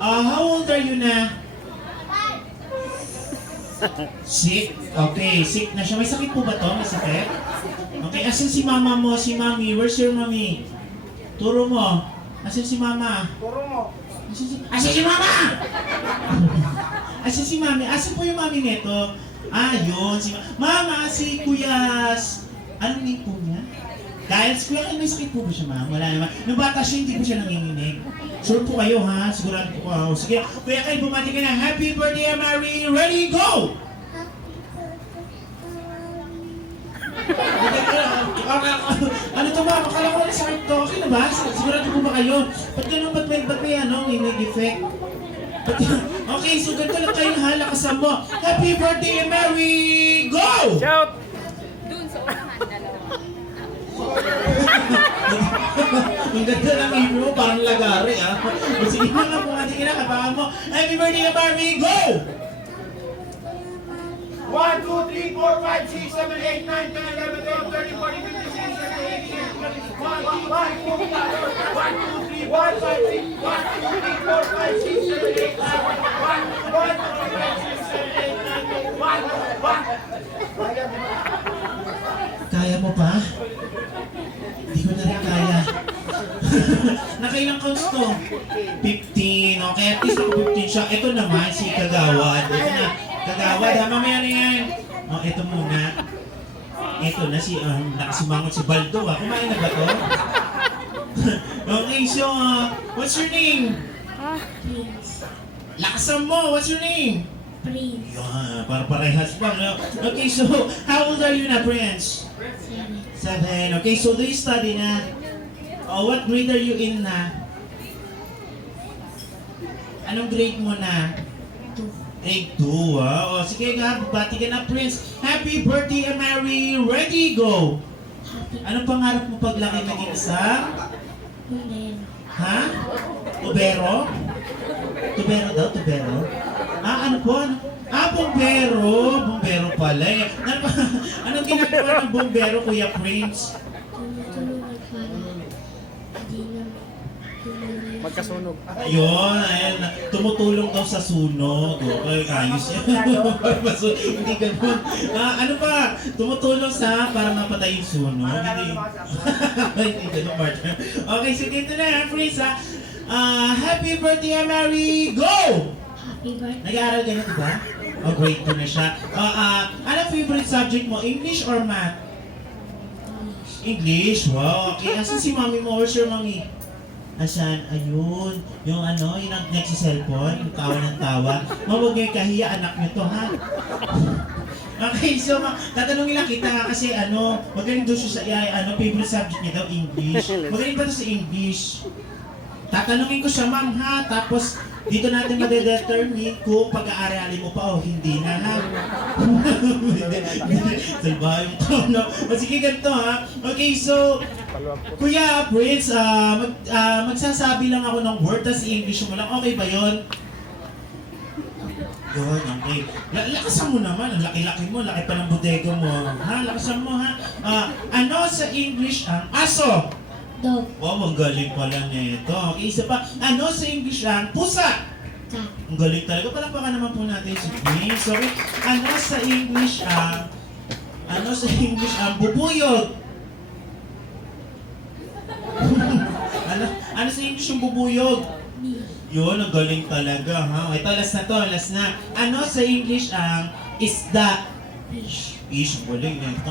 How old are you na? Sick? Okay, sick na siya. May sakit po ba to? May sakit? Okay, asan si mama mo? Si mami? Where's your mommy? Turo mo. Asan si mama? Turo mo. Asan si mama? Asan si mami? Asan po yung mami neto? Yun. Mama, si Kuyas. Ano name po niya? Dahil si Kuya, may sakit po ba siya, ma'am? Wala naman. Nung bata siya, hindi po siya nanginginig. Sure po kayo, ha? Sigurado po ako. Sige, Kuya Kyle, bumati ka na. Happy birthday, Mary! Ready, go! Ano to ba? Akala ko na sakit to. Okay na ba? Sigurado po ba kayo? Ba't ganun? Ba't may nginig effect? Okay, so ganito lang kayo, ha? Lakasan mo. Happy birthday, Mary! Go! Shout! Dun sa unahan, dalawa. Ang ganda ng ibig mo, parang lagari, ah. Sige na nga, kung hindi ka na, kapakan mo. Happy birthday, Barbie! Go! 1, 2, 3, 4, 5, 6, 7, 8, 9, 10, 11, 12, 13, 14, 15, 16, 17, 18, 19, 20, 1, 2, 3, 4, 5, 6, 1, 2, 3, 4, 5, 6, 7, 8, 9, 1, 2, 3, 4, 5, 6, 7, 8, 9, 1, 1. Kaya mo pa? Hindi ko na rin kaya. Nakailang counts to? 15. Okay, at least ako 15 siya. Ito naman, si Kagawad. Ito na. Kagawad, ha? Mamaya na yan. Ito muna. Ito na nakasimangot si Baldo, ha? Kumain na ba to? Okay, so, what's your name? Prince. Lakasan mo, what's your name? Prince. Yeah, para parehas pa. No? Okay, so, how old are you na, Prince? 7. Okay, so do you study na? What grade are you in na? Anong grade mo na? 2. Grade 2, ha? Sige nga, bati ka na, Prince. Happy birthday, Mary! Ready, go! Happy Anong pangarap mo paglaki naging isang? Bulen. Ha? Tubero? Tubero daw, tubero? Ano po? Bombero! Bombero pala eh. Anong ginagawa ng bombero, Kuya Prince? Tumutulungan para hindi na tumuloy. Magkasunog. Ayun, ayan. Tumutulong daw sa sunog. Okay, ayos yan. Hindi ganun. Ano pa? Tumutulong sa para mapatay yung sunog. Hindi ganun, partner. Okay, so dito na, Prince, ha? Happy birthday, Mary! Go! Happy birthday. Nag-aaral ka na, diba? Grade 2 na siya. Ano favorite subject mo? English or math? English? Wow, okay. Asan si mami mo? Where's your mommy? Asan? Ayun. Yung nagsi-cellphone. Tawa ng tawa. Huwag kayo kahiya, anak niyo to, ha? Okay, so tatanungin lang kita kasi magaling daw siya sa favorite subject niya daw, English. Magaling ba ito sa English? Tatanungin ko siya, ma'am, ha? Tapos, dito natin madedetermine kung pag-aaralin mo pa o hindi na, ha? Salbaha yung tono. Sige, ganito, ha? Okay, so, Kuya Prince, magsasabi lang ako ng word, tas i-English mo lang. Okay ba yun? Yun, okay. Lakasan mo naman. Ang laki-laki mo. Laki pa ng bodega mo. Ha? Lakasan mo, ha? Ano sa English ang aso? Dog. Wow, ang galing pala nito. Okay, isa pa. Ano sa English ang pusa? Cat. Ang galing talaga. Palakpakan naman po natin si Prince. Okay. Ano sa English ang bubuyog? ano sa English yung bubuyog? Me. Yun, ang galing talaga, ha? Ito, last na. Ano sa English ang isda? Fish. Fish, galing na ito.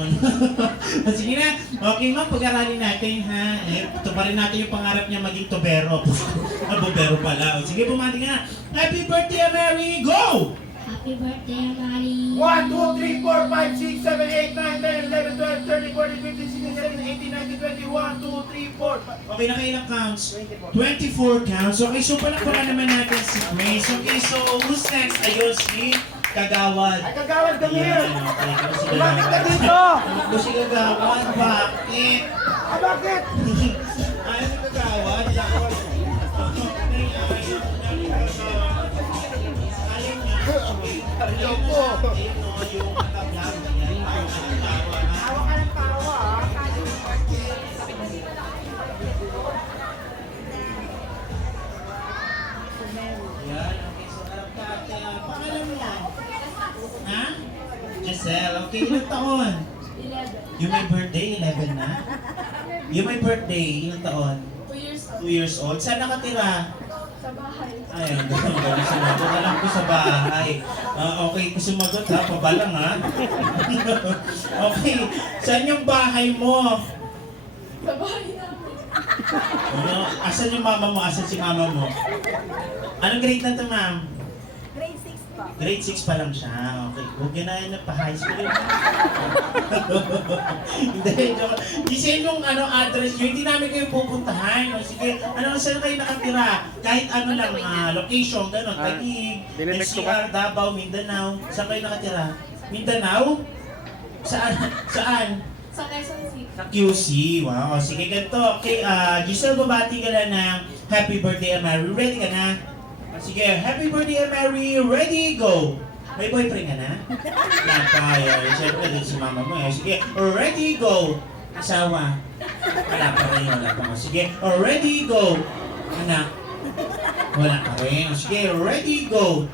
Sige na. Okay, ma'am, pag-aralin natin, ha? Ito pa rin natin yung pangarap niya maging tubero. Bombero pala. Sige, bumati ka na. Happy birthday, Mary! Go! Happy birthday, Mari. 1, 2, 3, 4, 5, 6, 7, 8, 9, 10, 11, 12, 13, 14, 15, 16, 17, 18, 19, 20, 1, 2, 3, 4. Okay, nakailang counts? 24 counts. Okay, so palakpakan naman natin si Grace. Okay, so who's next? Ayun, si Kagawad. Ay, Kagawad, come here. Ayan, okay, kami si Bakit ka Kagawad. dito? Ako si Kagawad, bakit? Bakit? Ayaw si Kagawad. Ayaw po. Tawa ka ng tawa, ha? Ayan, okay. So, harap ka at pangalan mo. Ha? Giselle, okay. Ilang taon? 11. Yung may birthday, 11 na? Yung may birthday, ilang taon? 2 years 2 years old. Saan nakatira? sa bahay. Ay, ang gano'n sumagot. Alam ko sa bahay. Okay ko sumagot ha, pabalang ha. Okay, saan yung bahay mo? Sa bahay namin. Ano? Asan yung mama mo? Asan si mama mo? Anong grade na to, ma'am? Grade 6 po. Grade 6 pa lang siya. Okay. Huwag yun na yan pa high school yun. Hindi, joke. Isend yung address nyo. Hindi namin kayo pupuntahan. O, sige, saan kayo nakatira? Kahit ano lang, location, gano'n. Taguig, Dininext ko NCR, Davao, Mindanao. Saan kayo nakatira? Mindanao? Saan? Saan? Sa Quezon City. Sa QC. Wow. O, sige, ganito. Okay, Giselle, babati ka na ng happy birthday, Mary. Ready ka na? O, sige, happy birthday, Mary. Ready, go! May boyfriend ka na? Wala pa. Siyempre din si mama mo. Sige, ready, go! Asawa? Wala pa rin. Wala pa. O, sige, ready, go! Anak? Wala pa rin. O, sige, ready, go!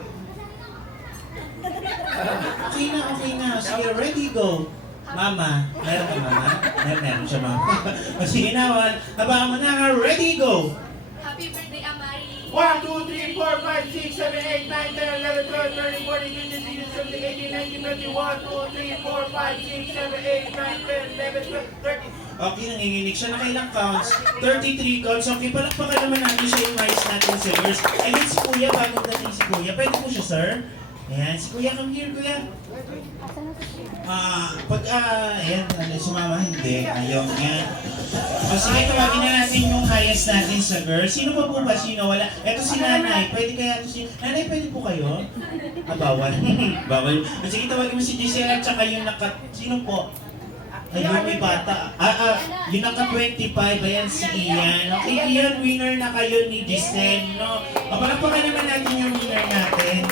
Okay na, okay na. Sige, ready, go! Mama, meron ka mama? Meron siya mama. O sige na, habakan mo na. Ready, go! Happy birthday, Amari. 1, 2, 3, 4, 5, 6, 7, 8, 9, 10, 11, 12, 13, 14, 15, 16, 17, 18, 19, 20, 1, 2, 3, 4, 5, 6, 7, 8, 9, 10, 11, 12, 13. Okay, nanginginig siya. Nakailang counts? 33 counts. Okay, palakpakan naman natin siya yung rice natin, singers. Ayun si Kuya, bagong dating si Kuya. Pwede po siya, sir? Ayan, si Kuya, come here, Kuya. Ayan, si Mama, hindi. Ayaw niya. O sige, tawagin na natin yung highest natin sa girl. Sino pa po ba? Sino? Wala. Eto si Nanay. Pwede kaya ito si... Nanay, pwede po kayo? Bawal. Bawal. O sige, tawagin mo si Giselle at saka yung Sino po? Ayun, may bata. Yung naka-25, ayan si Ian. Okay, Ian, winner na kayo ni Giselle, no? O, palakpakan naman natin yung winner natin.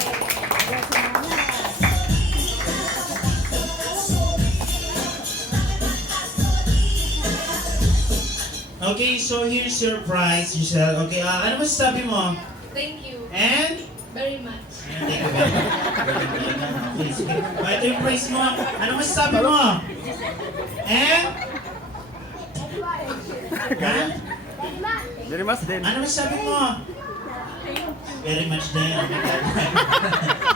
Okay, so here's your prize, Giselle. Okay, ano masasabi mo? Thank you And? very much. Thank you very much. Okay, sige. Ito yung prize mo. Ano masasabi mo? And? Ha? Very much din. Ano masasabi mo? Very much din. Okay.